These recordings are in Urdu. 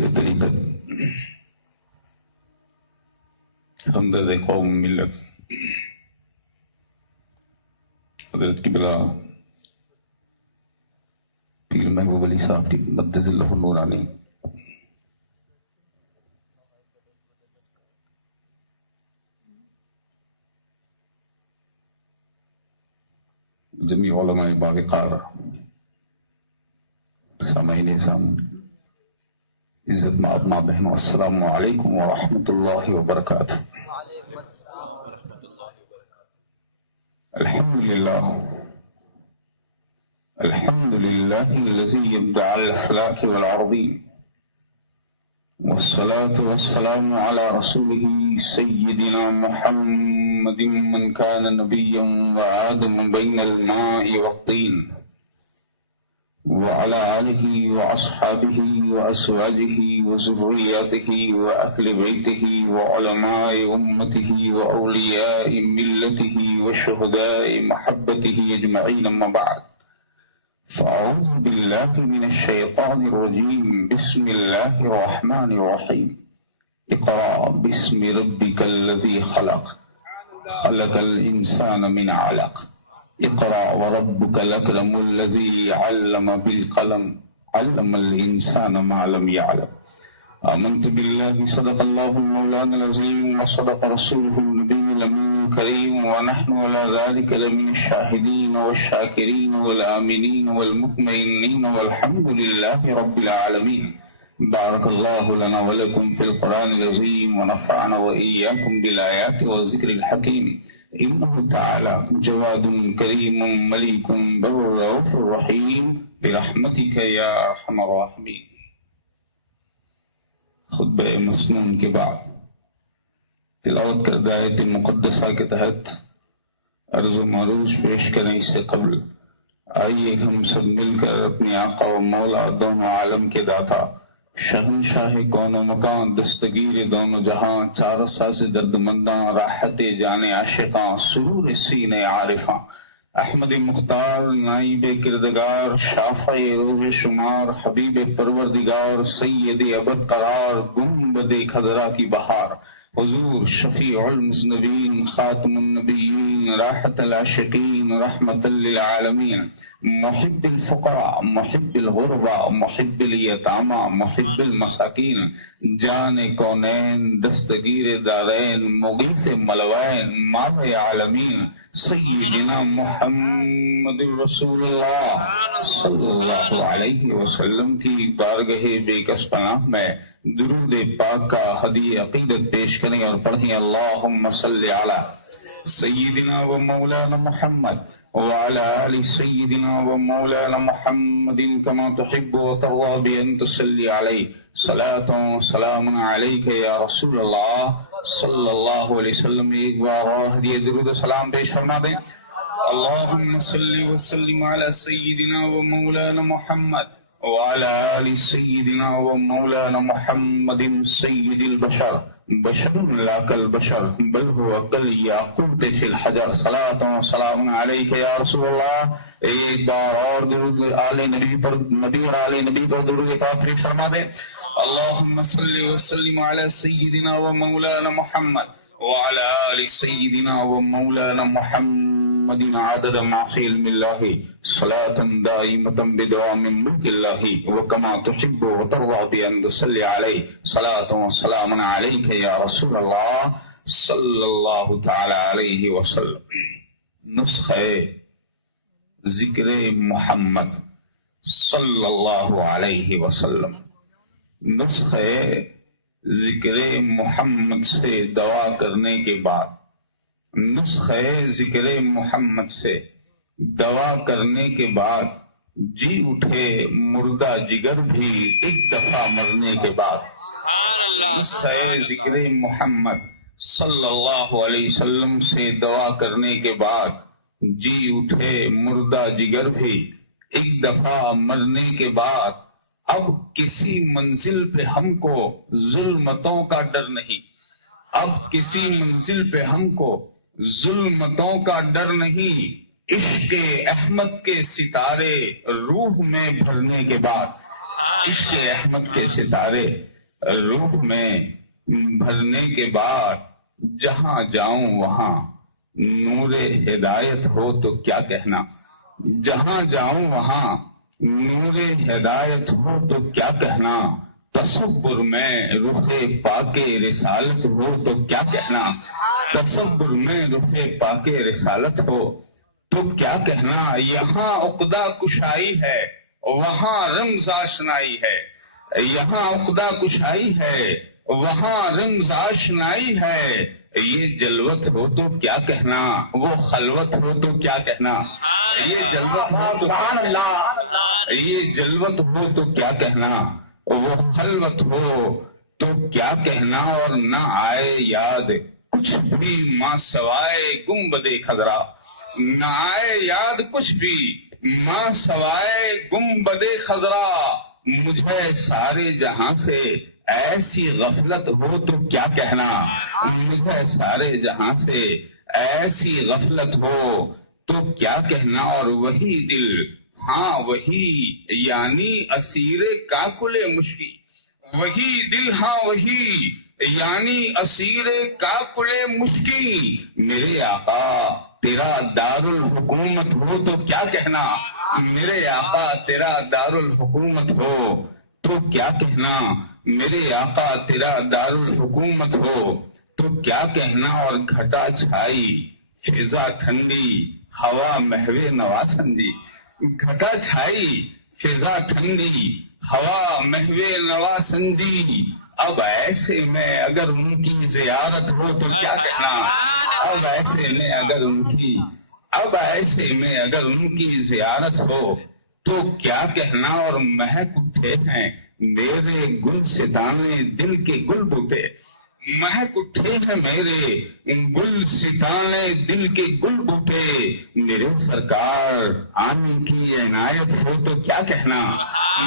پیر طریقت ہمدرد قوم ملت حضرت قبلہ پیر محبوب علی صاحب کی مدد اللہ نورانی جمیع علماء باوقار سامعین اسلام عزت مآب ماں بہنوں السلام علیکم ورحمۃ اللہ وبرکاتہ۔ الحمد للہ الذی يبدع الافلاک والارضین والصلاة والسلام على رسوله سیدنا محمد من كان نبیا وآدم بین الماء والطین وعلى آلہ وأصحابہ وأزواجہ وذریاتہ وأہل بیتہ وعلماء امتہ وأولیاء ملتہ وشہداء محبتہ اجمعین اما بعد فأعوذ باللہ من الشیطان الرجیم بسم اللہ الرحمن الرحیم اقرأ باسم ربک الذی خلق خلق الانسان من علق اقرأ وربك الأكرم الذي علم بالقلم علم الإنسان ما لم يعلم آمنت بالله صدق الله المولانا العظيم وصدق رسوله النبي الأمين الكريم ونحن على ذلك لمن الشاهدين والشاكرين والآمنين والمطمئنين والحمد لله رب العالمين بارك الله لنا ولكم في القرآن العظيم ونفعنا وإياكم بالآيات والذكر الحكيم إنه تعالى جواد كريم مليك بر رؤوف رحيم برحمتك يا أرحم الراحمين۔ خطبہ مسنون کے بعد تلاوت کردہ آیت مقدسہ کے تحت عرض و معروض پیش کرنے سے قبل آئیے ہم سب مل کر اپنے آقا و مولا دونوں عالم کے داتا شہنشاہ کون و مکان دستگیر دونوں جہاں چار ساز درد منداں راحت جان عاشقاں سرور سین عارفاں احمد مختار نائب کردگار شافع روز شمار حبیب پروردگار سید ابد قرار گنبد خضرا کی بہار حضور شفیع المذنبین خاتم النبیین راحت العاشقین رحمت للعالمین محب الفقراء محب الغرباء محب الیتامى محب المساکین جان کونین دستگیر دارین مغیث ملوین ماوع عالمین سیدنا محمد رسول اللہ صلی اللہ علیہ وسلم کی بارگاہ بے کس پناہ میں درود پاک کا ہدیہ عقیدت پیش کریں اور پڑھیں اللہم صلی علی سیدنا و مولانا محمد وعلى آل سيدنا ومولانا محمد كما تحب وترضى بأن تصلي عليه صلاة وسلام عليك يا رسول الله صلى الله عليه وسلم۔ ایک بار اور ہدیہ درود و سلام پیش فرما دیں۔ اللهم صل وسلم على سيدنا ومولانا محمد وعلى آل سيدنا ومولانا محمد سيد البشر بشر لا كالبشر بل هو كالياقوت في الحجر صلاة وسلام عليك يا رسول اللہ۔ ایک بار اور درود آل نبی پر درود پاک پیش فرما دیں۔ اللهم صل وسلم على سيدنا ومولانا محمد وعلى آل سيدنا ومولانا محمد عدد ما في علم الله صلاة دائمة بدوام ملك الله وكما تحب وترضى بأن تصلي عليه صلاة وسلام عليك يا رسول الله صلى الله تعالى عليه وسلم۔ نسخہ ذکر محمد صلی اللہ علیہ وسلم، نسخہ ذکر محمد سے دعا کرنے کے بعد، نسخہ ذکر محمد سے دعا کرنے کے بعد جی اٹھے مردہ جگر بھی ایک دفعہ مرنے کے بعد، نسخہ ذکر محمد صلی اللہ علیہ وسلم سے دعا کرنے کے بعد جی اٹھے مردہ جگر بھی ایک دفعہ مرنے کے بعد، اب کسی منزل پہ ہم کو ظلمتوں کا ڈر نہیں، اب کسی منزل پہ ہم کو ظلمتوں کا ڈر نہیں، عشق احمد کے ستارے روح میں بھرنے کے بعد، عشق احمد کے ستارے روح میں بھرنے کے بعد جہاں جاؤں وہاں نور ہدایت ہو تو کیا کہنا، جہاں جاؤں وہاں نور ہدایت ہو تو کیا کہنا، تصور میں رخ پاک رسالت ہو تو کیا کہنا، تصور میں رخ پاک رسالت ہو تو کیا کہنا، یہاں عقدہ کشائی ہے وہاں رمز آشنائی ہے، یہاں عقدہ کشائی ہے وہاں رمز آشنائی ہے، یہ جلوت ہو تو کیا کہنا، وہ خلوت ہو تو کیا کہنا، یہ جلوت ہو تو سبحان اللہ، یہ جلوت ہو تو کیا کہنا، وہ خلوت ہو تو کیا کہنا، اور نہ آئے یاد کچھ بھی ماں سوائے گنبد خضرا، نہ آئے یاد کچھ بھی ماں سوائے گنبد خضرا، مجھے سارے جہاں سے ایسی غفلت ہو تو کیا کہنا، مجھے سارے جہاں سے ایسی غفلت ہو تو کیا کہنا، اور وہی دل، ہاں وہی یعنی اسیر کاکل مشکی، وہی دل ہاں وہی یعنی اسیر کاکل مشکی، میرے آقا تیرا دارالحکومت ہو تو کیا کہنا، میرے آقا تیرا دارالحکومت ہو تو کیا کہنا، میرے آقا تیرا دارالحکومت ہو تو کیا کہنا، اور گھٹا چھائی فضا ٹھنڈی ہوا محو نواسندی، گھٹا چھائی فضا ٹھنڈی ہوا محو نواسندی، اب ایسے میں اگر ان کی زیارت ہو تو کیا کہنا، اب ایسے میں اگر ان کی اب ایسے میں اگر ان کی زیارت ہو تو کیا کہنا، اور مہک اٹھے ہیں میرے گل ستانے دل کے گل بوٹے، مہک اٹھے ہیں میرے گل ستانے دل کے گل بوٹے، میرے سرکار آنے کی عنایت ہو تو کیا کہنا،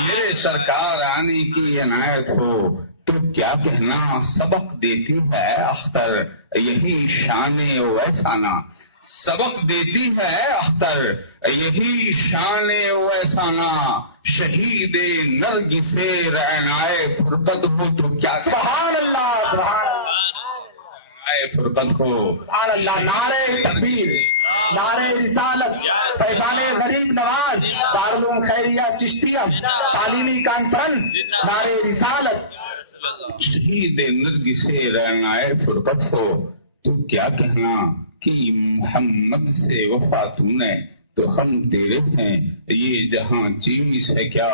میرے سرکار آنے کی عنایت ہو تو کیا کہنا، سبق دیتی ہے اختر یہی شان ویسانا، سبق دیتی ہے اختر یہی شان ویسانا، شہید نرگس رعنائے فرقت ہو تو کیا کہنا، سبحان اللہ، سبحان اللہ، رعنائے فرقت ہو، سبحان اللہ، نعرہ تکبیر، نعرہ رسالت، فیضان غریب نواز، دارالعلوم خیریہ چشتیہ تعلیمی کانفرنس، نعرہ رسالت، شہید نرگس رعنائے فرقت ہو تو کیا کہنا، کہ محمد سے وفا تو نے تو ہم تیرے ہیں، یہ جہاں چیز ہے کیا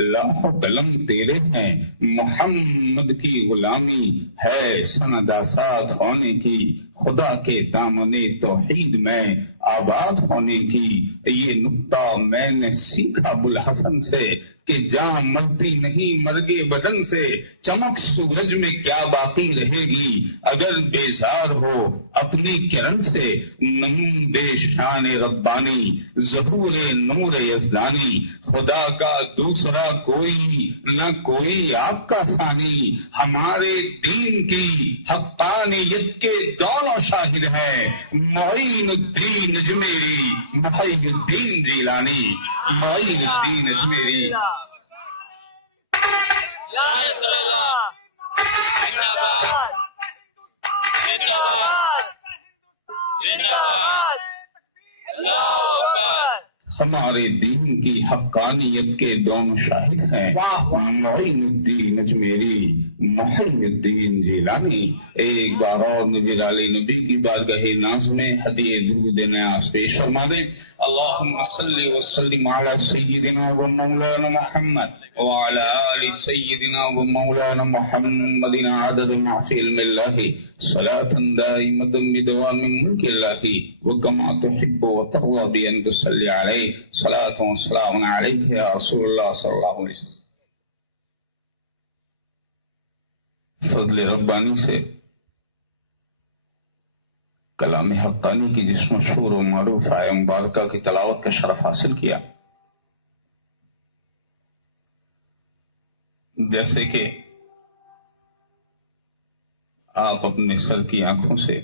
اللہ قلم تیرے ہیں، محمد کی غلامی ہے سند آساد ہونے کی، خدا کے دامن توحید میں آباد ہونے کی، یہ نکتہ میں نے سیکھا ابوالحسن سے کہ جان مرتی نہیں مرگے بدن سے، چمک سورج میں کیا باقی رہے گی اگر بیزار ہو اپنی کرن سے، نمود شان ربانی ظہور نور یزدانی، خدا کا دوسرا کوئی نہ کوئی آپ کا ثانی، ہمارے دین کی حقانیت کے دونوں شاہد ہیں، معین الدین اجمیری محی الدین جیلانی، معین الدین اجمیری۔ ہمارے دین کی حقانیت کے دونوں شاہد ہیں، معین الدین اجمیری محی الدین جیلانی۔ ایک بار اور نبی علی نبی کی بارگاہ ناز میں ہدیہ درود نیاز پیش فرما دیں۔ اللہم صلی وسلم علی سیدنا و مولانا محمد وعلى آل سيدنا ومولانا محمد عدد ما في علم الله صلاة دائمة بدوام ملك الله وكما تحب وترضى بأن تصلي عليه صلاة وسلام عليك يا رسول الله صلى الله عليه وسلم۔ فضل ربانی سے کلام حقانی کی جس مشہور و معروف آیہ مبارکہ کی تلاوت کا شرف حاصل کیا، جیسے کہ آپ اپنے سر کی آنکھوں سے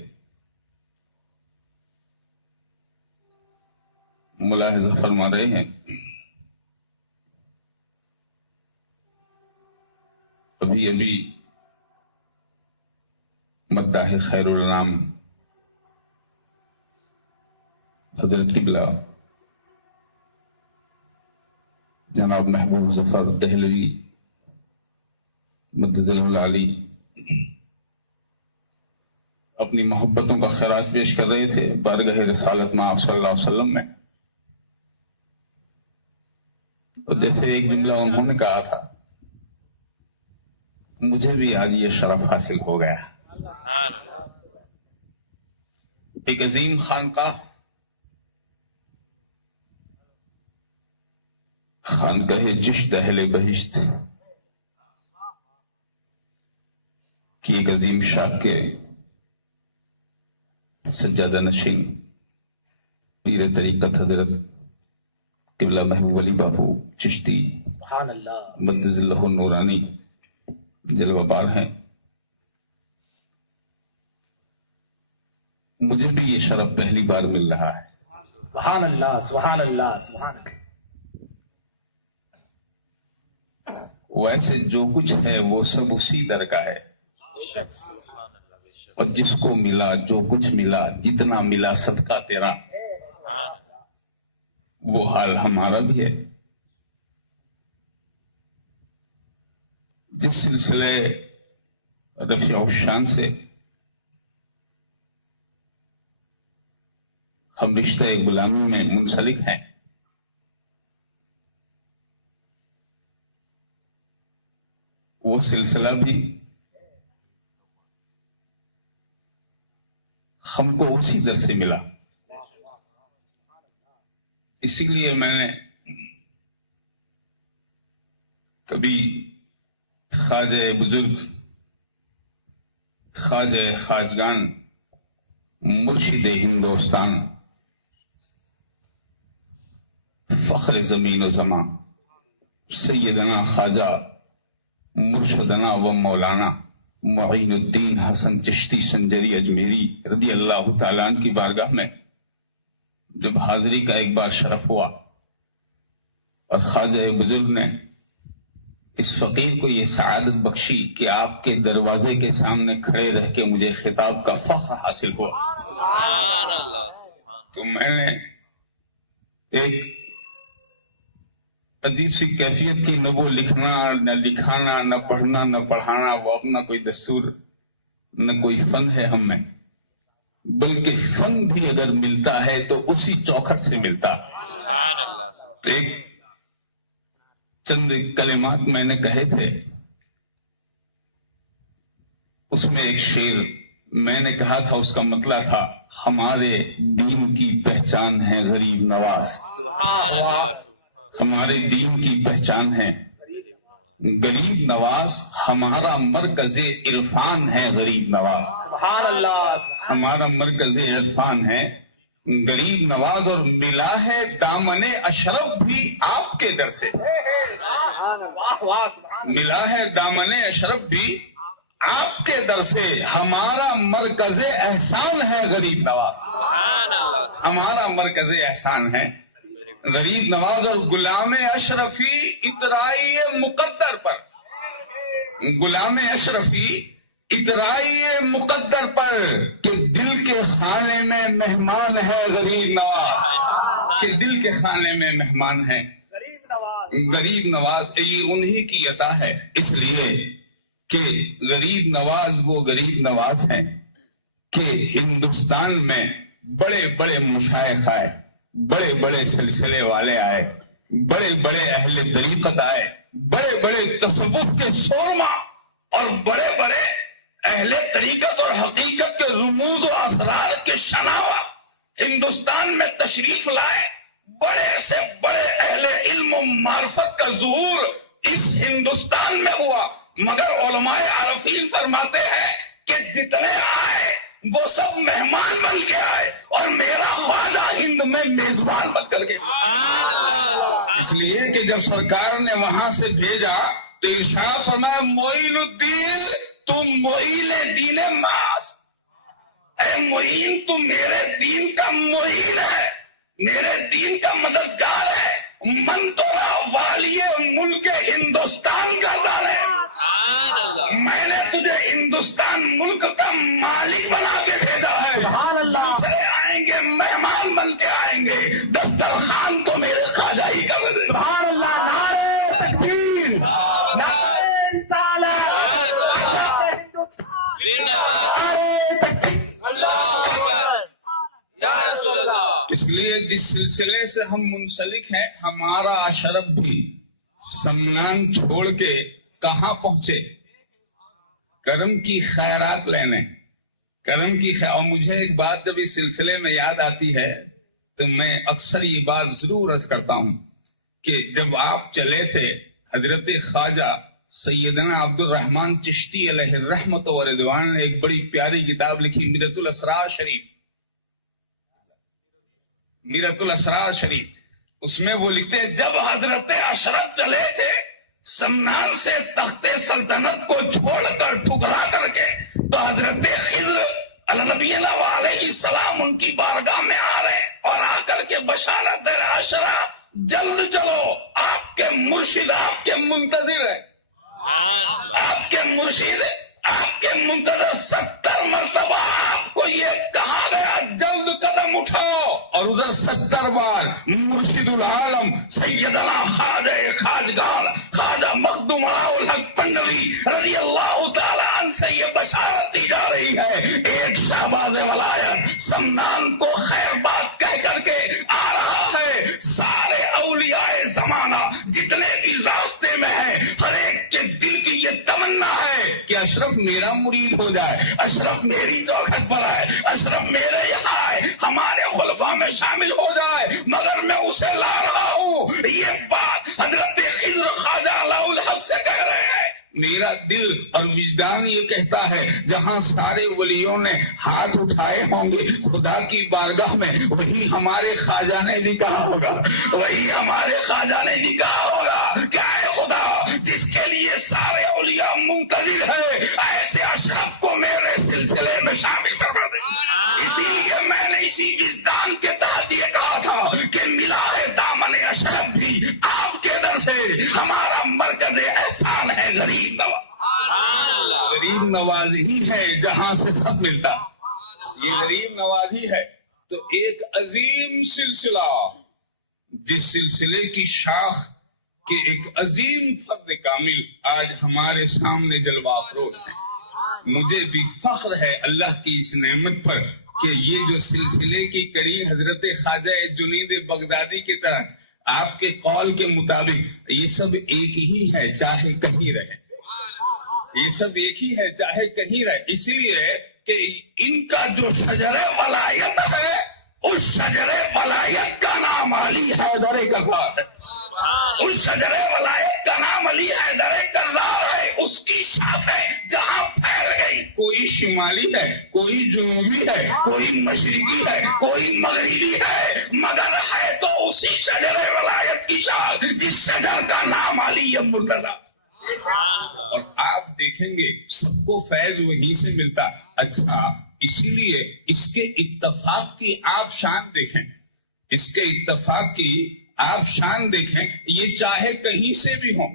ملاحظہ فرما رہے ہیں ابھی مداح خیر الانام حضرت قبلہ جناب محبوب ظفر دہلوی مدظل العالی اپنی محبتوں کا خراج پیش کر رہے تھے بارگاہ رسالت میں آپ صلی اللہ علیہ وسلم میں. اور جیسے ایک جملہ انہوں نے کہا تھا، مجھے بھی آج یہ شرف حاصل ہو گیا. ایک عظیم خانقاہ، خانقاہ جشت اہل بہشت کی ایک عظیم شاخ کے سجادہ نشین پیر طریقت حضرت قبلہ محبوب علی باپو چشتی سبحان اللہ مدظ اللہ نورانی جلوہ بار ہیں. مجھے بھی یہ شرف پہلی بار مل رہا ہے. سبحان اللہ سبحان اللہ سبحان اللہ. ویسے جو کچھ ہے وہ سب اسی در کا ہے، اور جس کو ملا جو کچھ ملا جتنا ملا صدقہ تیرا، وہ حال ہمارا بھی ہے. جس سلسلے رفیع الشان سے ہم رشتہ غلامی میں منسلک ہیں، وہ سلسلہ بھی ہم کو اسی در سے ملا. اسی لیے میں نے کبھی خواجہ بزرگ، خواجہ خواجگان، مرشد ہندوستان، فخر زمین و زمان، سیدنا خواجہ مرشدنا و مولانا معین الدین حسن چشتی سنجری اجمیری رضی اللہ تعالیٰ عنہ کی بارگاہ میں جب حاضری کا ایک بار شرف ہوا اور خواجہ بزرگ نے اس فقیر کو یہ سعادت بخشی کہ آپ کے دروازے کے سامنے کھڑے رہ کے مجھے خطاب کا فخر حاصل ہوا، تو میں نے ایک عجیب سی کیفیت تھی، نہ وہ لکھنا نہ لکھانا نہ پڑھنا نہ پڑھانا وہ اپنا کوئی دستور نہ کوئی فن ہے ہم میں، بلکہ فن بھی اگر ملتا ہے تو اسی چوکھٹ سے ملتا. تو ایک چند کلمات میں نے کہے تھے، اس میں ایک شعر میں نے کہا تھا، اس کا مطلب تھا ہمارے دین کی پہچان ہے غریب نواز، ہمارے دین کی پہچان ہے غریب نواز، ہمارا مرکز عرفان ہے غریب نواز. سبحان اللہ. ہمارا مرکز عرفان ہے غریب نواز، اور ملا ہے دامن اشرف بھی آپ کے در سے. ملا ہے دامن اشرف بھی آپ کے در سے، ہمارا مرکز احسان ہے غریب نواز. ہمارا مرکز احسان ہے غریب نواز. اور غلام اشرفی اترائی مقدر پر، غلام اشرفی اترائی مقدر پر کہ دل کے خانے میں مہمان ہے غریب نواز، کہ دل کے خانے میں مہمان ہے غریب نواز. یہ انہی کی عطا ہے، اس لیے کہ غریب نواز وہ غریب نواز ہیں کہ ہندوستان میں بڑے بڑے مشائخ آئے، بڑے بڑے سلسلے والے آئے، بڑے بڑے اہل طریقت آئے، بڑے بڑے تصوف کے سورما اور بڑے بڑے اہل طریقت اور حقیقت کے رموز و اسرار کے شناوا ہندوستان میں تشریف لائے. بڑے سے بڑے اہل علم و معرفت کا ظہور اس ہندوستان میں ہوا، مگر علماء عارفین فرماتے ہیں کہ جتنے آئے وہ سب مہمان بن کے آئے اور میرا خواجہ ہند میں میزبان بن کر کے. اس لیے کہ جب سرکار نے وہاں سے بھیجا تو ارشاد فرمایا معین الدین تم معین دین ماس، اے معین تم میرے دین کا معین ہے، میرے دین کا مددگار ہے. من تو والی ملک ہندوستان کا دار ہے. ہندوستان ملک کا مالک بنا کے بھیجا ہے. سبحان اللہ. دوسرے آئیں گے مہمان بن کے آئیں گے, دسترخوان تو میرے خواجہ ہی کا ہے. سبحان اللہ. نعرے تکبیر, نعرے رسالت, نعرے تکبیر. اس لیے جس سلسلے سے ہم منسلک ہیں, ہمارا اشرف بھی سمنان چھوڑ کے کہاں پہنچے؟ کرم کی خیرات لینے, کرم کی اور مجھے ایک بات جب اس سلسلے میں یاد آتی ہے تو میں اکثر یہ بات ضرور عرض کرتا ہوں کہ جب آپ چلے تھے, حضرت خواجہ سیدنا عبد الرحمن چشتی علیہ الرحمت و رضوان نے ایک بڑی پیاری کتاب لکھی, میرۃ الاسرار شریف, میرۃ الاسرار شریف. اس میں وہ لکھتے ہیں جب حضرت اشرف چلے تھے سمنان سے تخت سلطنت کو چھوڑ کر ٹھکرا کر کے, تو حضرت خضر علی نبینا علیہ السلام ان کی بارگاہ میں آ رہے ہیں اور آ کر کے بشارت دے رہے, اشرا جلد چلو, آپ کے مرشد آپ کے منتظر ہیں, آپ کے مرشد آپ کے منتظر. 70 مرتبہ آپ کو یہ کہا گیا جلد قدم اٹھاؤ, اور ادھر 70 بار مرشد العالم سیدنا خواجہ خواجگان خواجہ مخدوم الحق پنڈوی رضی اللہ تعالی عنہ سے یہ بشارت دی جا رہی ہے, ایک شہباز ولایت سمنان کو خیر بات کہہ کر کے آ رہا ہے. سارے اولیاء زمانہ جتنے بھی راستے میں ہیں, ہر ایک کے دل کی یہ تمنا ہے کہ اشرف میرا مرید ہو جائے, اشرف میری چوکھٹ پر آئے, اشرف میرے یہاں آئے, ہمارے خلفاء میں شامل ہو جائے, مگر میں اسے لا رہا ہوں. یہ بات حضرت خضر خواجہ علاء الحق سے کہہ رہے ہیں. میرا دل اور وجدان یہ کہتا ہے جہاں سارے ولیوں نے ہاتھ اٹھائے ہوں گے خدا کی بارگاہ میں, وہی ہمارے خواجہ نے بھی کہا ہوگا, وہی ہمارے خواجہ نے بھی کہا ہوگا کہ اے خدا جس کے لیے سارے اولیاء منتظر ہے, ایسے اشرف کو میرے سلسلے میں شامل کروا دے. اسی لیے میں نے اسی وجدان کے تحت یہ کہا تھا کہ ملا ہے دامن اشرف بھی آپ کے در سے, ہمارا مرکز احسان ہے غریب نواز. غریب نواز ہی ہے جہاں سے سب ملتا, یہ غریب نواز ہی ہے. تو ایک عظیم سلسلہ, جس سلسلے کی شاخ کہ ایک عظیم فرد کامل آج ہمارے سامنے جلوہ افروز ہے. مجھے بھی فخر ہے اللہ کی اس نعمت پر کہ یہ جو سلسلے کی کڑی حضرت خواجہ جنید بغدادی کی طرح آپ کے قول کے مطابق یہ سب ایک ہی ہے چاہے کہیں رہے, یہ سب ایک ہی ہے چاہے کہیں رہے. اسی لیے کہ ان کا جو شجر ولایت ہے اس شجر ولایت کا نام علی حیدر کرار ہے, اس شجر ولایت کا نام علی حیدر کرار ہے. اس کی شاخیں جہاں پھیل گئی, کوئی شمالی ہے, کوئی جنوبی ہے, کوئی مشرقی ہے, کوئی مغربی ہے, مگر ہے تو اسی شجر ولایت کی شاخ جس شجر کا نام علی مرتضیٰ. اور آپ دیکھیں گے سب کو فیض وہیں سے ملتا. اچھا اسی لیے اس کے اتفاق کی آپ شان دیکھیں, اس کے اتفاق کی آپ شان دیکھیں. یہ چاہے کہیں سے بھی ہوں,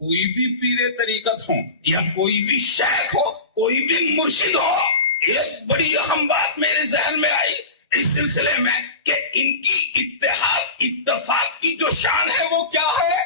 کوئی بھی پیر طریقت ہوں یا کوئی بھی شیخ ہو, کوئی بھی مرشد ہو. ایک بڑی اہم بات میرے ذہن میں آئی اس سلسلے میں کہ ان کی اتحاد اتفاق کی جو شان ہے وہ کیا ہے.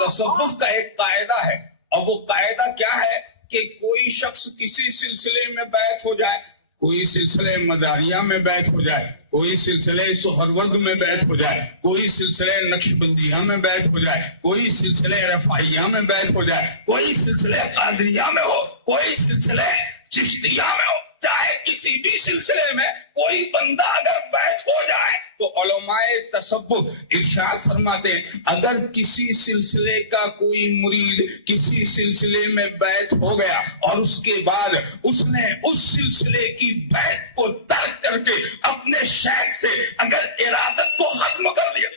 تصوف کا ایک قاعدہ ہے, اور وہ قاعدہ کیا ہے کہ کوئی شخص کسی سلسلے میں بیعت ہو جائے, کوئی سلسلے مداریہ میں بیعت ہو جائے, کوئی سلسلے سہرورد میں بیعت ہو جائے, کوئی سلسلے نقشبندیہ میں بیعت ہو جائے, کوئی سلسلے رفاعیہ میں بیعت ہو جائے, کوئی سلسلے قادریہ میں ہو, کوئی سلسلے چشتیہ میں ہو, چاہے کسی بھی سلسلے میں کوئی بندہ اگر بیعت ہو جائے تو علماء تصوف ارشاد فرماتے ہیں اگر کسی سلسلے کا کوئی مرید کسی سلسلے میں بیعت ہو گیا اور اس کے بعد اس نے اس سلسلے کی بیعت کو ترک کر کے اپنے شیخ سے اگر ارادت کو ختم کر دیا,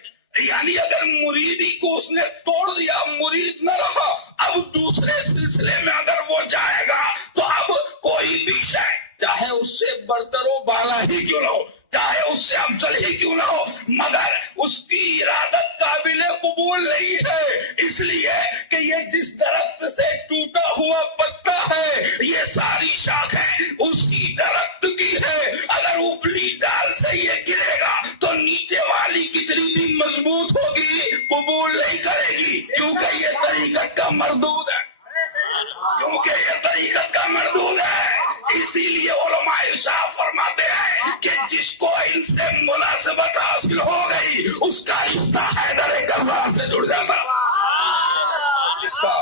یعنی اگر مریدی کو اس نے توڑ دیا, مرید نہ رہا, اب دوسرے سلسلے میں اگر وہ جائے گا تو اب کوئی بھی شیخ چاہے اس سے برتر و بالا ہی کیوں نہ ہو, چاہے اس سے افضل ہی کیوں نہ ہو, مگر اس کی ارادت قابل قبول نہیں ہے. اس لیے ہے کہ یہ جس درخت سے ٹوٹا ہوا پتا ہے یہ ساری شاخیں اسی درخت کی ہے. اگر اوپری ڈال سے یہ گرے گا تو نیچے والی کتنی بھی مضبوط ہوگی قبول نہیں کرے گی، کیونکہ یہ طریقت کا مردود ہے، کیونکہ یہ طریقت کا مردود ہے. اسی لیے علماء ارشاد فرماتے ہیں کہ جس کو ان سے مناسبت حاصل ہو گئی اس کا رشتہ حیدر کرار سے جڑ جاتا ہے، رشتہ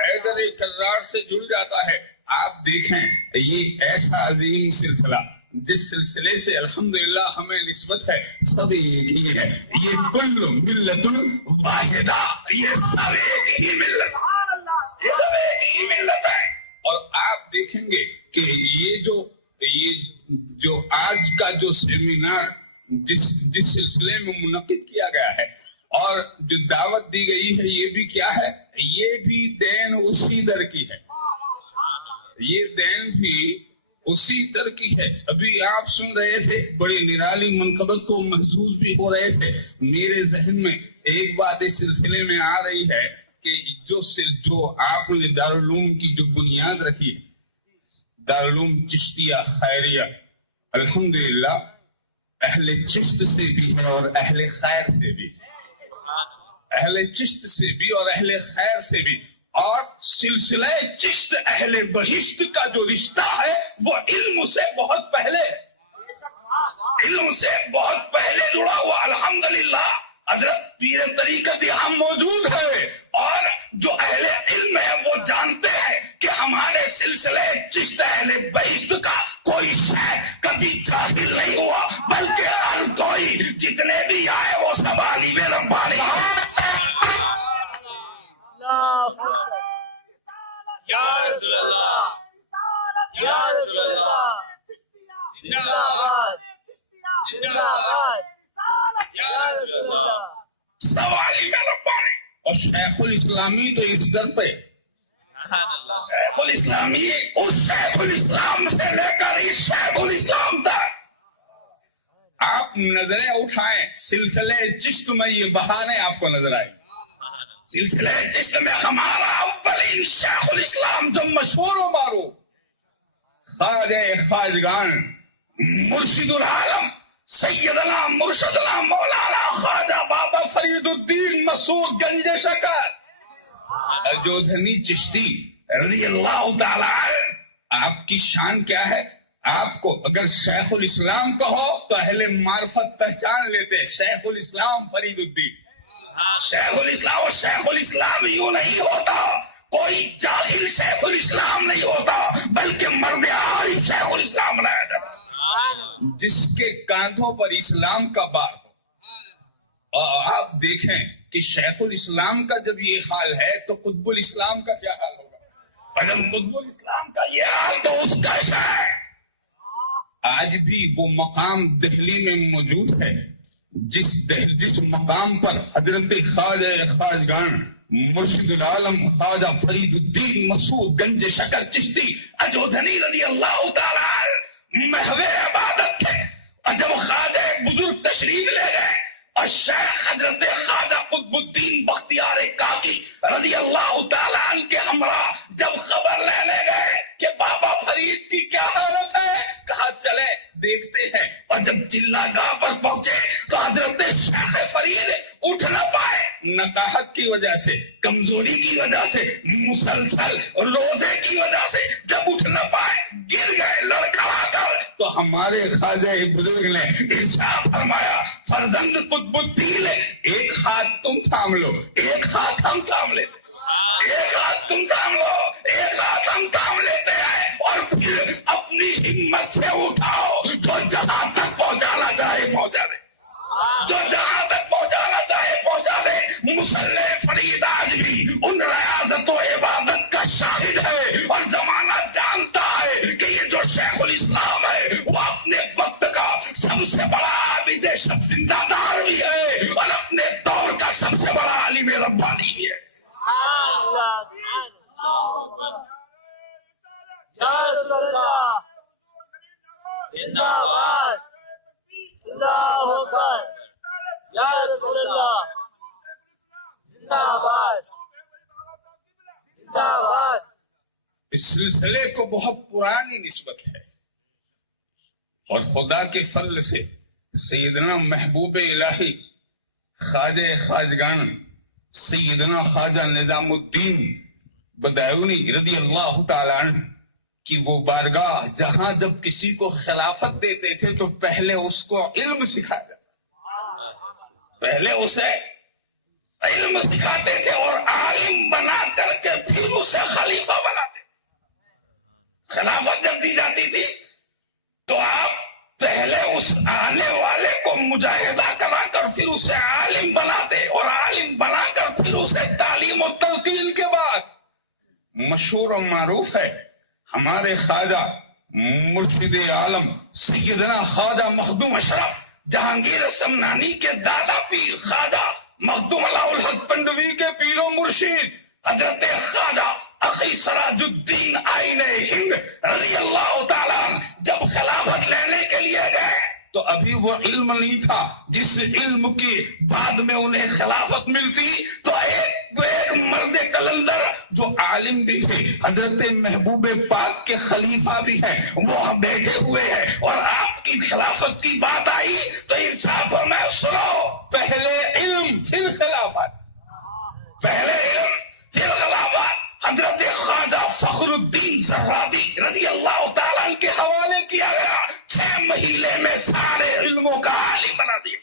حیدر کرار سے جڑ جاتا ہے. آپ دیکھیں یہ ایسا عظیم سلسلہ جس سلسلے سے الحمدللہ ہمیں نسبت ہے سب ایک ہی ہے. یہ کل ملت واحدہ، یہ سب ایک ہی ملت، یہ سب ایک ہی ملت ہے. اور آپ دیکھیں گے کہ یہ جو آج کا جو سیمینار جس سلسلے میں منعقد کیا گیا ہے اور جو دعوت دی گئی ہے یہ بھی کیا ہے، یہ بھی دین اسی در کی ہے، یہ دین بھی اسی در کی ہے. ابھی آپ سن رہے تھے بڑی نرالی منقبت کو محسوس بھی ہو رہے تھے. میرے ذہن میں ایک بات اس سلسلے میں آ رہی ہے کہ جو آپ نے دارالعلوم کی جو بنیاد رکھی ہے، دارالعلوم چشتیہ خیریہ، الحمدللہ اہل چشت سے بھی ہے اور اہل خیر سے بھی، اہل چشت سے بھی اور اہل خیر سے بھی. اور سلسلہ چشت اہل بہشت کا جو رشتہ ہے وہ علم سے بہت پہلے ہے، علم سے بہت پہلے جڑا ہوا. الحمدللہ حضرت پیر طریقت یہاں موجود ہے اور جو اہل علم ہے وہ جانتے ہیں کہ ہمارے سلسلے چشت اہل بہشت کا کوئی شیخ کبھی جاہل نہیں ہوا، بلکہ ہر کوئی جتنے بھی آئے وہ سب عالم ربانی ہیں. یا رسول اللہ، یا رسول اللہ، زندہ باد، زندہ باد، یا رسول اللہ. سب عالم ربانی. اور شیخ الاسلامی تو اس در پہ، شیخ الاسلامی اس شیخ الاسلام سے لے کر اس شیخ الاسلام تک. آپ نظریں اٹھائیں سلسلے چشت میں یہ بہانے آپ کو نظر آئے. سلسلے چشت میں ہمارا اولین شیخ الاسلام جو مشہور و معروف خواجہ خواجگان مرشد العالم سیدنا مرشدنا مولانا خواجہ بابا فرید الدین مسعود گنج شکر اجودھنی چشتی رضی اللہ تعالی عنہ. آپ کی شان کیا ہے؟ آپ کو اگر شیخ الاسلام کہو تو اہل معرفت پہچان لیتے، شیخ الاسلام فرید الدین. شیخ الاسلام اور شیخ الاسلام یوں نہیں ہوتا، کوئی جاہل شیخ الاسلام نہیں ہوتا، بلکہ مرد عارف شیخ الاسلام بنایا جاتا، جس کے کاندھوں پر اسلام کا بار ہو. اور آپ دیکھیں کہ شیخ الاسلام کا جب یہ حال ہے تو قطب الاسلام کا کیا حال ہوگا. اگر قطب الاسلام کا یہ حال تو اس کا ہے. آج بھی وہ مقام دہلی میں موجود ہے جس مقام پر حضرت خواجہ خواجگان مرشد العالم خواجہ فرید الدین مسعود گنج شکر چشتی اجودھنی رضی اللہ تعالی عنہ محو عبادت تھے. اور جب خواجہ بزرگ تشریف لے گئے اور شیخ حضرت خواجہ قطب الدین بختیار کاکی رضی اللہ تعالی عنہ کے ہمراہ جب خبر لینے گئے کہ بابا فرید کی کیا حالت ہے، کہا چلے دیکھتے ہیں. اور جب چلا گاہ پر پہنچے تو حضرت شیخ فرید اٹھ نہ پائے، نقاہت کی وجہ سے، کمزوری کی وجہ سے، مسلسل روزے کی وجہ سے جب اٹھ نہ پائے گر گئے لڑکھڑا کر. تو ہمارے خواجہ بزرگ نے ارشاد فرمایا فرزند قطب الدین ایک ہاتھ تم تھام لو، ایک ہاتھ ہم تھام لیتے، ایک ہاتھ تم تھام لو، ایک ہاتھ ہم تھام لیتے ہیں، اور پھر اپنی ہمت سے اٹھاؤ، جو جہاں تک پہنچانا چاہے پہنچا دے، جو جہاں تک پہنچانا چاہے پہنچا دے. مصلی فرید آج بھی ان ریاضت و عبادت کا شاہد ہے اور زمانہ جانتا ہے کہ یہ جو شیخ الاسلام ہے وہ اپنے وقت کا سب سے بڑا عابد شب زندہ دار بھی ہے اور اپنے دور کا سب سے بڑا عالم ربانی بھی ہے. یا رسول اللہ، زندہ باد، اللہ اکبر، یا رسول اللہ، زندہ باد، زندہ باد. اس سلسلے کو بہت پرانی نسبت ہے اور خدا کے فضل سے سیدنا محبوب الہی خواجہ خواجگان سیدنا خواجہ نظام الدین بدایونی رضی اللہ تعالیٰ عنہ کی وہ بارگاہ جہاں جب کسی کو خلافت دیتے تھے تو پہلے اس کو علم سکھایا جاتا، پہلے اسے علم سکھاتے تھے اور عالم بنا کر کے پھر اسے خلیفہ بناتے. خلافت جب دی جاتی تھی تو آپ پہلے اس آنے والے کو مجاہدہ کرا کر پھر اسے عالم بناتے اور عالم بنا کر پھر اسے تعلیم و تلقین کے بعد. مشہور و معروف ہے ہمارے خواجہ مرشد عالم سیدنا خواجہ مخدوم اشرف جہانگیر سمنانی کے دادا پیر خواجہ مخدوم علاء الحق پنڈوی کے پیر و مرشد حضرت خواجہ اخی سراج الدین آئین ہند رضی اللہ تعالیٰ جب خلافت لینے کے لیے گئے تو ابھی وہ علم نہیں تھا جس علم کی بعد میں انہیں خلافت ملتی. تو ایک مرد کلندر جو عالم بھی تھے حضرت محبوب پاک کے خلیفہ بھی ہیں وہ بیٹھے ہوئے ہیں اور آپ کی خلافت کی بات آئی تو انصاف میں سنو، پہلے علم پھر خلافت، پہلے علم پھر خلافت. حضرت خواجہ فخر الدین زرادی رضی اللہ تعالیٰ عنہ کے حوالے کیا گیا، 6 مہینے میں سارے علموں کا عالم بنا دیا،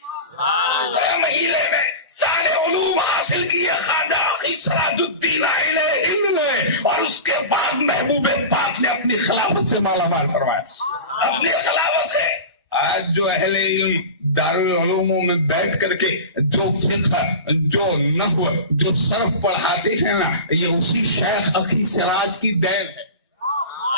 6 مہینے میں سارے علوم حاصل کیے خواجہ اخی سراج الدین آئین ہند نے، اور اس کے بعد محبوب پاک نے اپنی خلافت سے مالا مال فرمایا، اپنی خلافت سے. آج جو اہل علم دارالعلوموں میں بیٹھ کر کے جو فقہ، جو نحو، جو صرف پڑھاتے ہیں نا، یہ اسی شیخ اخی سراج کی دین ہے،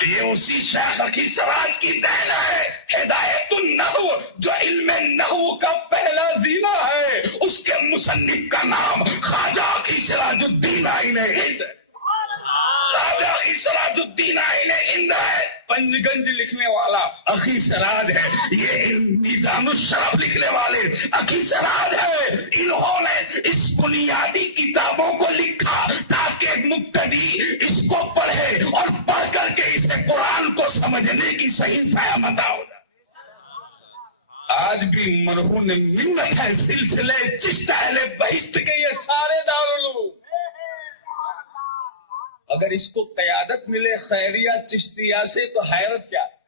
یہ اسی شیخ اخی سراج کی دین ہے. ہدایت النحو جو علم نحو کا پہلا زینہ ہے اس کے مصنف کا نام خواجہ اخی سراج الدین آئین ہند، خواجہ اخی سراج الدین آئین ہند ہے. پنجگنج لکھنے والا اخی سراج ہے، یہ میزان الشرف لکھنے والے اخی سراج ہے. انہوں نے اس بنیادی کتابوں کو لکھا تاکہ مبتدی اس کو پڑھے اور پڑھ کر کے اسے قرآن کو سمجھنے کی صحیح فہم عطا ہو جائے. آج بھی مرہون منت ہے سلسلے چشت اہل بہشت کے یہ سارے دارالعلوم. اگر اس کو قیادت ملے خیریہ چشتیہ سے تو حیرت کیا ہے،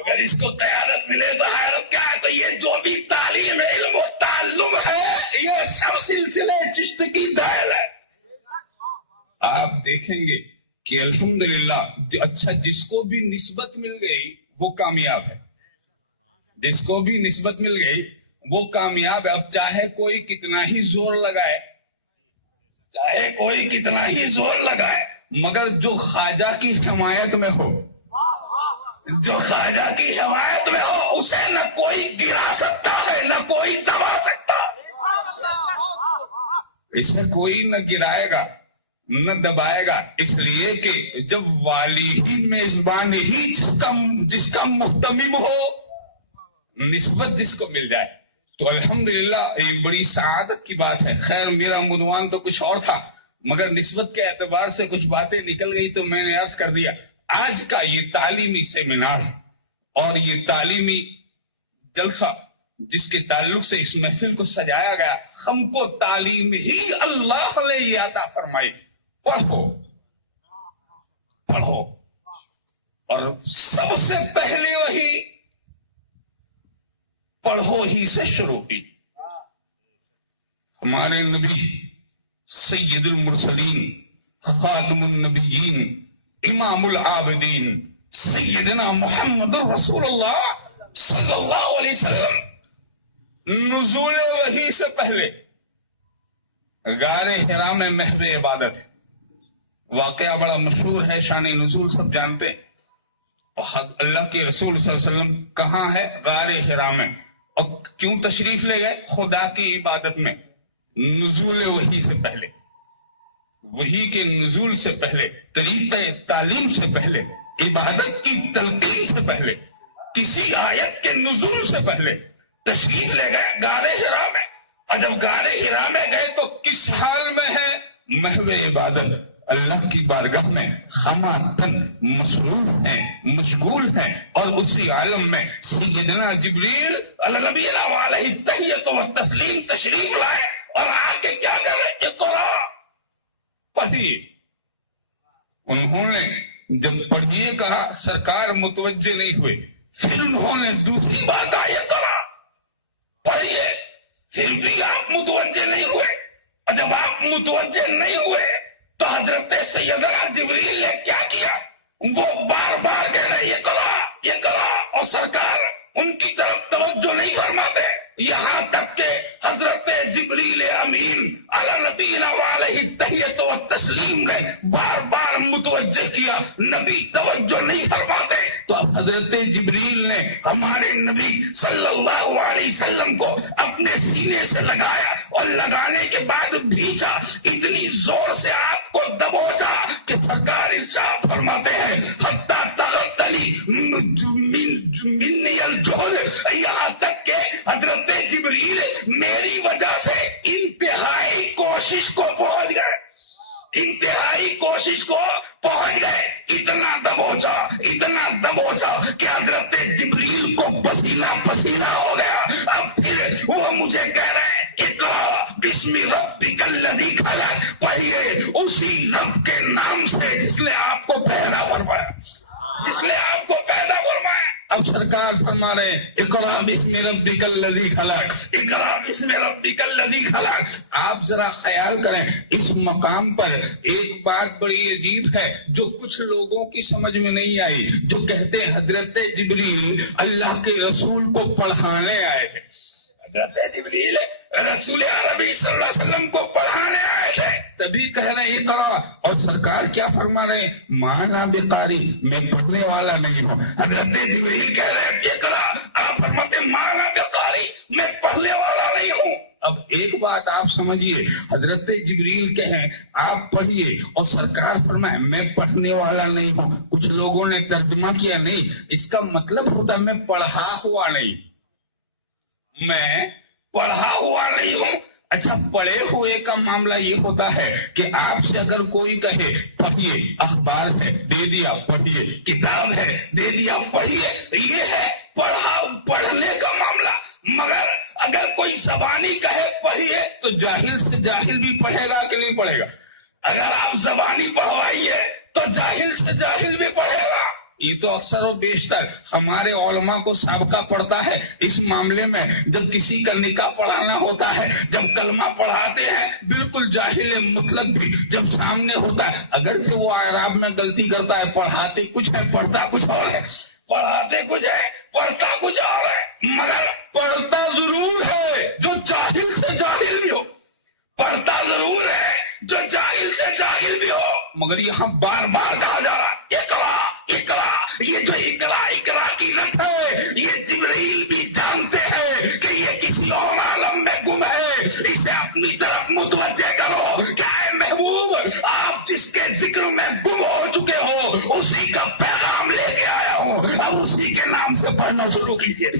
اگر اس کو قیادت ملے تو حیرت کیا ہے. تو یہ جو بھی تعلیم علم و تعلم ہے یہ سب سلسلے چشت کی دائل ہے. آپ دیکھیں گے کہ الحمدللہ اچھا جس کو بھی نسبت مل گئی وہ کامیاب ہے، جس کو بھی نسبت مل گئی وہ کامیاب ہے. اب چاہے کوئی کتنا ہی زور لگائے، چاہے کوئی کتنا ہی زور لگائے، مگر جو خواجہ کی حمایت میں ہو، جو خواجہ کی حمایت میں ہو اسے نہ کوئی گرا سکتا ہے نہ کوئی دبا سکتا، اسے کوئی نہ گرائے گا نہ دبائے گا. اس لیے کہ جب والی ہی میزبان ہی جس کا محتمم ہو، نسبت جس کو مل جائے تو الحمدللہ یہ بڑی سعادت کی بات ہے. خیر میرا عنوان تو کچھ اور تھا مگر نسبت کے اعتبار سے کچھ باتیں نکل گئی تو میں نے عرض کر دیا. آج کا یہ تعلیمی سیمینار اور یہ تعلیمی جلسہ جس کے تعلق سے اس محفل کو سجایا گیا، ہم کو تعلیم ہی اللہ نے یہ عطا فرمائی. پڑھو پڑھو اور سب سے پہلے وہی پڑھو ہی سے شروع کی. ہمارے نبی سید المرسلین خاتم النبیین امام العابدین سیدنا محمد رسول اللہ صلی اللہ علیہ وسلم نزول وحی سے پہلے غار حرا میں محو عبادت ہے. واقعہ بڑا مشہور ہے، شان نزول سب جانتے ہیں. اللہ کے رسول صلی اللہ علیہ وسلم کہاں ہے؟ غار حرا میں. اور کیوں تشریف لے گئے؟ خدا کی عبادت میں. نزول وحی سے پہلے، وحی کے نزول سے پہلے، طریقہ تعلیم سے پہلے، عبادت کی تلقین سے پہلے، کسی آیت کے نزول سے پہلے تشریف لے گئے غار حرا میں. اور جب غار حرا میں گئے تو کس حال میں ہے؟ محو عبادت. اللہ کی بارگاہ میں خاماتن مصروف ہیں، مشغول ہیں، اور اسی عالم میں سیدنا جبریل علیہ نبی علیہ التحیۃ و تسلیم تشریف لائے اور آ کے کیا کر رہے؟ اقرا، پڑھیے۔ انہوں نے جب پڑھیے کہا سرکار متوجہ نہیں ہوئے، پھر انہوں نے دوسری بات آئی اقرا، پڑھیے، پھر بھی آپ متوجہ نہیں ہوئے۔ اور جب آپ متوجہ نہیں ہوئے تو حضرت سیدنا جبریل نے کیا کیا؟ وہ بار بار کہہ رہے اقرا، اور سرکار ان کی طرف توجہ نہیں فرماتے، یہاں تک کہ حضرت جبریل امین علی نبینا علیہ التحیۃ و تسلیم نے بار بار متوجہ کیا، نبی توجہ نہیں فرماتے۔ تو اب حضرت جبریل نے ہمارے نبی صلی اللہ علیہ وسلم کو اپنے سینے سے لگایا، اور لگانے کے بعد بھیجا، اتنی زور سے آپ کو دبوچا کہ سرکار ارشاد فرماتے ہیں حتی تغتلی منی الجہل، یہاں تک کہ حضرت جبریل میری وجہ سے انتہائی کوشش کو پہنچ گئے، اتنا دبوچا کہ حضرت جبریل کو پسینہ پسینہ ہو گیا۔ اب پھر وہ مجھے کہہ رہے ہیں اقرا بسم ربک الذی خلق، پڑھیے اسی رب کے نام سے جس نے آپ کو پیدا فرمایا، اب سرکار فرما رہے ہیں اقرا بسم ربک الذی خلق، اقرا بسم ربک الذی خلق۔ آپ ذرا خیال کریں، اس مقام پر ایک بات بڑی عجیب ہے جو کچھ لوگوں کی سمجھ میں نہیں آئی، جو کہتے ہیں حضرت جبریل اللہ کے رسول کو پڑھانے آئے تھے، حضرت جبریل رسول عربی صلی اللہ علیہ وسلم کو پڑھانے آئے تھے، تبھی کہہ رہے ہیں اقرا، اور سرکار کیا فرما رہے ہیں مانا بقاری، میں پڑھنے والا نہیں ہوں۔ حضرت جبریل کہہ رہے ہیں اقرا، آپ فرماتے ہیں مانا بقاری، میں پڑھنے والا نہیں ہوں۔ اب ایک بات آپ سمجھیے، حضرت جبریل کہیں آپ پڑھیے اور سرکار فرمائے میں پڑھنے والا نہیں ہوں۔ کچھ لوگوں نے ترجمہ کیا نہیں، اس کا مطلب ہوتا ہے میں پڑھا ہوا نہیں ہوں۔ اچھا، پڑھے ہوئے کا معاملہ یہ ہوتا ہے کہ آپ سے اگر کوئی کہے پڑھیے، اخبار ہے دے دیا پڑھیے، کتاب ہے دے دیا پڑھیے، یہ ہے پڑھنے کا معاملہ۔ مگر اگر کوئی زبانی کہے پڑھیے تو جاہل سے جاہل بھی پڑھے گا کہ نہیں پڑھے گا؟ اگر آپ زبانی پڑھوائیے تو جاہل سے جاہل بھی پڑھے گا۔ یہ تو اکثر و بیشتر ہمارے علماء کو سابقہ پڑتا ہے اس معاملے میں، جب کسی کا نکاح پڑھانا ہوتا ہے، جب کلمہ پڑھاتے ہیں، بالکل جاہل مطلق بھی جب سامنے ہوتا ہے، اگرچہ وہ اعراب میں غلطی کرتا ہے، پڑھاتے کچھ ہے پڑھتا کچھ اور ہے، پڑھاتے کچھ ہے پڑھتا کچھ اور ہے، مگر پڑھتا ضرور ہے جو جاہل سے جاہل بھی ہو، پڑھتا ضرور ہے جو جاہل سے جاہل بھی ہو۔ مگر یہاں بار بار کہا جا رہا ہے اقرا، یہ جو اقرا کی رت ہے، یہ جبریل بھی جانتے ہیں کہ یہ کسی اور عالم میں گم ہے، اسے اپنی طرف متوجہ کرو۔ کیا ہے محبوب، آپ جس کے ذکر میں گم ہو چکے ہو اسی کا پیغام لے کے آیا ہوں، اب اسی کے نام سے پڑھنا شروع کیجیے،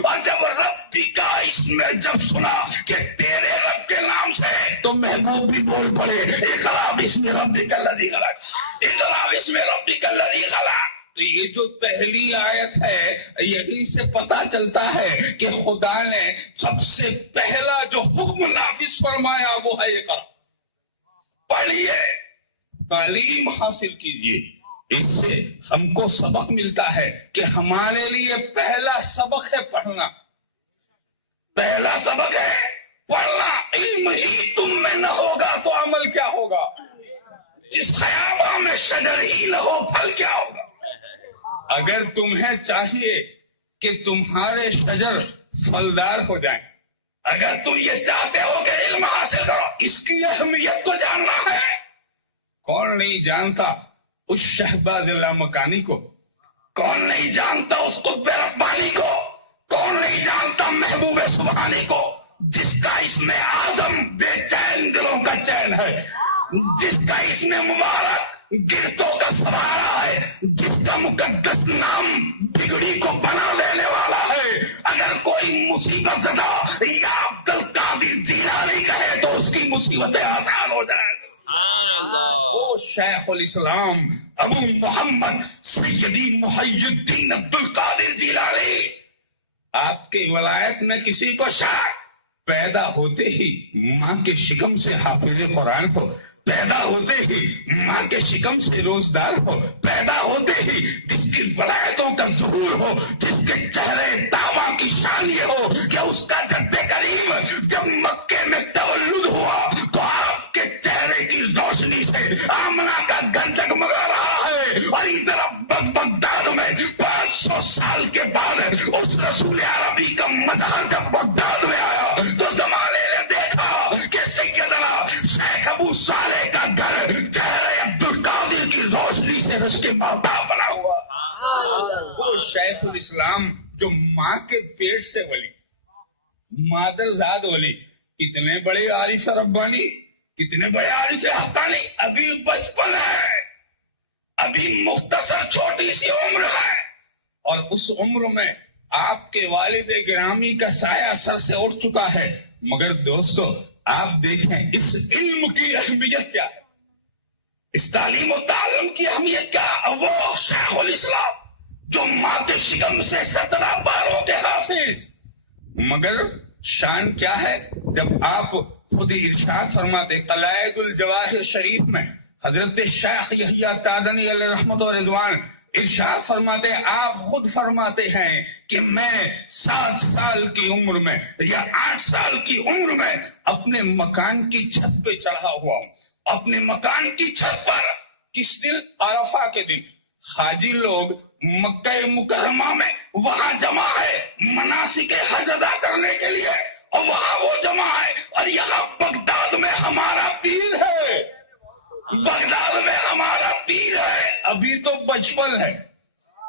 اور جب رب کا اس میں جب سنا کہ تیرے رب کے نام سے، تو محبوب بھی بول پڑے اقرا بسم ربک الذی خلق، اقرا بسم ربک الذی خلق۔ تو یہ جو پہلی آیت ہے، یہی سے پتا چلتا ہے کہ خدا نے سب سے پہلا جو حکم نافذ فرمایا وہ ہے اقرا، پڑھیے، تعلیم حاصل کیجیے۔ اس سے ہم کو سبق ملتا ہے کہ ہمارے لیے پہلا سبق ہے پڑھنا، پہلا سبق ہے پڑھنا۔ علم ہی تم میں نہ ہوگا تو عمل کیا ہوگا؟ جس خیاباں میں شجر ہی نہ ہو پھل کیا ہوگا؟ اگر تمہیں چاہیے کہ تمہارے شجر پھلدار ہو جائیں، اگر تم یہ چاہتے ہو کہ علم حاصل کرو، اس کی اہمیت کو جاننا ہے۔ کون نہیں جانتا اس شہباز لامکانی کو؟ کون نہیں جانتا اس قطب ربانی کو؟ کون نہیں جانتا محبوب سبحانی کو، جس کا اسم اعظم بے چین دلوں کا چین ہے، جس کا اسم مبارک گرتوں کا سہارا ہے، جس کا مقدس نام بگڑی کو بنا دینے والا ہے۔ اگر کوئی مصیبت زدہ یا عبد القادر جیلانی کہے تو اس کی مصیبتیں آسان ہو جائیں. وہ شیخ الاسلام ابو محمد سیدی محی الدین عبد القادر جیلانی، آپ کی ولایت میں کسی کو شک، پیدا ہوتے ہی ماں کے شکم سے حافظ قرآن ہو، پیدا ہوتے ہی ماں کے شکم سے روزدار ہو، پیدا ہوتے ہی جس کی ولایتوں کا ظہور ہو، جس کے چہرے دعویٰ کی شان یہ ہو کہ اس کا جد کریم جب مکے میں تولد ہوا تو آپ کے چہرے کی روشنی سے آمنہ کا گھر جگمگا رہا ہے، اور ادھر بغداد میں 500 سال کے بعد اس رسول عربی کا مظہر جب بغداد میں آیا تو زمانے نے دیکھا کہ سیدنا شیخ ابو صالح کا گھر چہرے عبد القادر کی روشنی سے رشتے ماتا بنا ہوا. وہ شیخ الاسلام جو ماں کے پیٹ سے ولی، مادر زاد ولی، کتنے بڑے عارف ربانی، کتنے بڑے عارف حقانی، ابھی بچپن ہے، ابھی مختصر چھوٹی سی عمر ہے، اور اس عمر میں آپ کے والد گرامی کا سایہ سر سے اٹھ چکا ہے. مگر دوستو آپ دیکھیں اس علم کی اہمیت کیا ہے، اس تعلیم و تعلم کی اہمیت کیا ہے. وہ شیخ الاسلام جو ماں کے شکم سے 17 پاروں کے حافظ، مگر شان کیا ہے جب آپ خود ارشاد فرماتے قلائد الجواہر شریف میں حضرت شیخ یحییٰ تادنی علیہ رحمت و رضوان ارشاد فرماتے ہیں، آپ خود فرماتے ہیں کہ میں 7 سال کی عمر میں یا 8 سال کی عمر میں اپنے مکان کی چھت پہ چڑھا ہوا ہوں. اپنے مکان کی چھت پر کس دن؟ عرفہ کے دن. حاجی لوگ مکہ مکرمہ میں وہاں جمع ہے مناسک حج ادا کرنے کے لیے، اور وہاں وہ جمع ہے، اور یہاں بغداد میں ہمارا پیر ہے، بغداد میں ہمارا پیر ہے. ابھی تو بچپن ہے،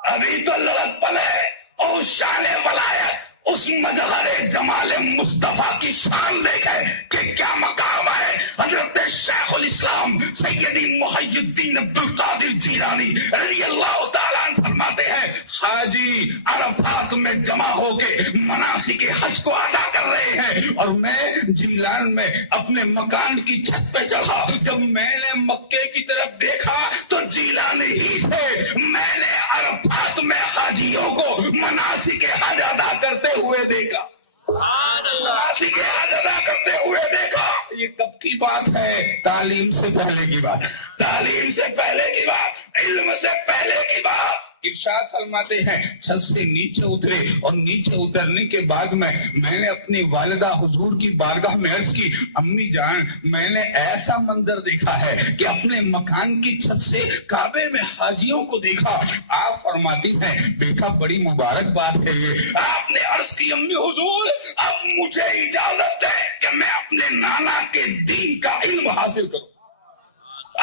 ابھی تو لڑکپن ہے، اور اس شان ولایت، اس مظہر جمال مصطفیٰ کی شان دیکھے کہ کیا مقام ہے. حضرت شیخ الاسلام سیدی محی الدین عبد القادر جیلانی رضی اللہ تعالیٰ عنہ فرماتے ہیں حاجی عرفات میں جمع ہو کے مناسک حج کو ادا کر رہے ہیں، اور میں جیلان میں اپنے مکان کی چھت پہ چڑھا. جب میں نے مکے کی طرف دیکھا تو جیلان ہی سے میں نے عرفات میں حاجیوں کو مناسک حج ادا کرتے ہوئے دیکھا، مناسک حج ادا کرتے ہوئے دیکھا. یہ کب کی بات ہے؟ تعلیم سے پہلے کی بات، تعلیم سے پہلے کی بات، علم سے پہلے کی بات. ارشاد فرماتے ہیں چھت سے نیچے اترے، اور نیچے اترنے کے بعد میں نے اپنی والدہ حضور کی بارگاہ میں عرض کی، امی جان میں نے ایسا منظر دیکھا ہے کہ اپنے مکان کی چھت سے کعبے میں حاجیوں کو دیکھا. آپ فرماتی ہیں بیٹا بڑی مبارک بات ہے یہ. آپ نے عرض کی امی حضور اب مجھے اجازت ہے کہ میں اپنے نانا کے دین کا علم حاصل کروں،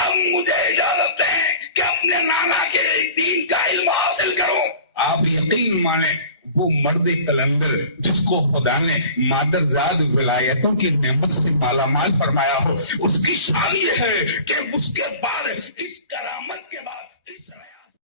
اب مجھے اجازت ہے کہ اپنے نانا کے دین کا علم حاصل کروں. آپ یقین مانیں وہ مرد کلندر جس کو خدا نے مادر زاد ولایتوں کی نعمت سے مالا مال فرمایا ہو، اس کی شان یہ ہے کہ اس کے بعد اس کرامت کے بعد اس